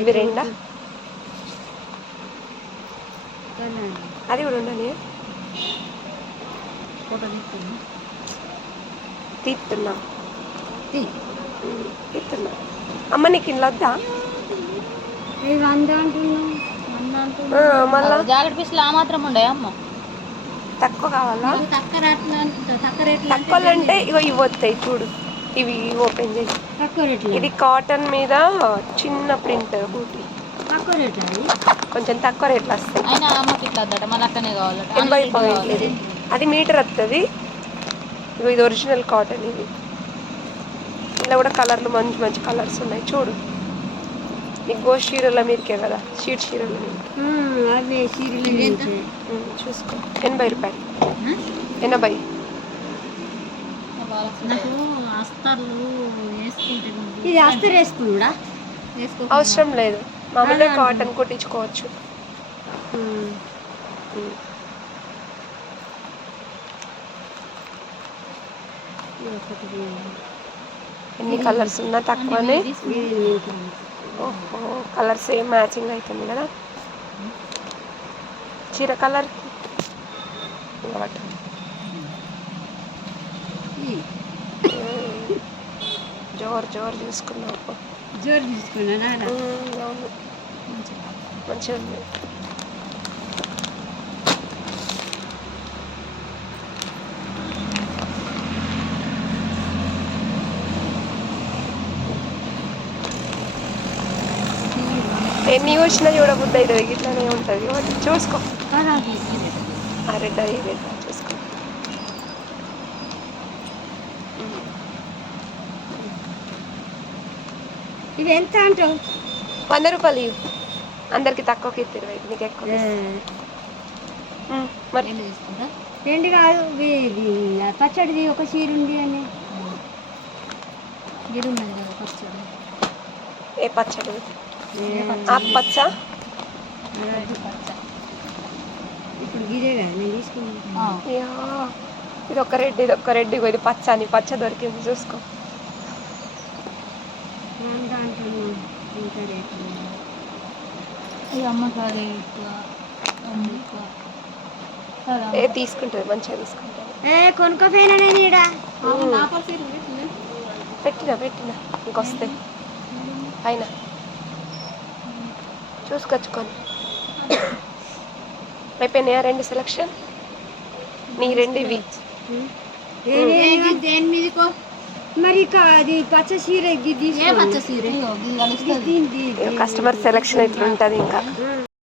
ఇవి రెండా? అది కూడా ఉండని తీస్తున్నా తీస్తున్నా. అమ్మ నీకు ఇల్లు వద్దా? మళ్ళా జాకెట్ పీసులు ఆ మాత్రం ఉండే అమ్మ. తక్కువ కావాలా? తక్కువ అంటే ఇగో ఇవి వస్తాయి చూడు, ఇవి ఓపెన్ చేసి. ఇది కాటన్ మీద చిన్న ప్రింట్ బూటీ, కొంచెం తక్కువ రేట్లు వస్తాయి. అయినా అమ్మకి ఇట్లా వద్దట, మళ్ళీ అక్కనే కావాలట. 80 పాయింట్లు ఇది. అది మీటర్ వస్తుంది. ఇగో ఇది ఒరిజినల్ కాటన్. ఇది ఇలా కూడా కలర్లు మంచి మంచి కలర్స్ ఉన్నాయి చూడు. నీకు గో చీరల మీదకే కదా, షీట్ చీరల మీద చూసుకో. 80 రూపాయలు. 80. ఇది అస్తర్ వేసుకున్నా అవసరం లేదు, మామూలుగా కాటన్ కుట్టించుకోవచ్చు. ఎన్ని కలర్స్ ఉన్నా తక్కువనే. ఓహో, కలర్స్ ఏం మ్యాచింగ్ అవుతుంది కదా చీర కలర్. జోరు చూసుకున్నావు. అవును, మంచిగా ఉంది. ఎన్ని వచ్చినా చూడబుద్ది అవుతుంది, ఇట్లానే ఉంటుంది. చూసుకో. రెడ్ చూసుకో. ఇది ఎంత అంటావు? 100 రూపాయలు ఇవి. అందరికి తక్కువకి ఇస్తారు, నీకు ఎక్కువ. మరి రెండు కాదు, పచ్చడిది ఒక చీర ఉంది అని. ఏ పచ్చడి? పచ్చ. ఇప్పుడు ఇదే కదా నేను తీసుకున్నా. ఇది ఒక రెడ్, ఇది ఒక రెడ్. ఇది పచ్చ అని పచ్చ దొరికింది చూసుకో. ఏ తీసుకుంటుంది, మంచిగా తీసుకుంటుంది. కొనుక్కోపోయినా నేను ఈడ పెట్టినా ఇంకొస్తాయి పైన చూసుకొచ్చుకొని. అయిపోయినాయా 2 సెలక్షన్? నీ 2 ఇవి. మరి అది పచ్చ చీర, కస్టమర్ సెలక్షన్ ఇట్లా ఉంటుంది ఇంకా.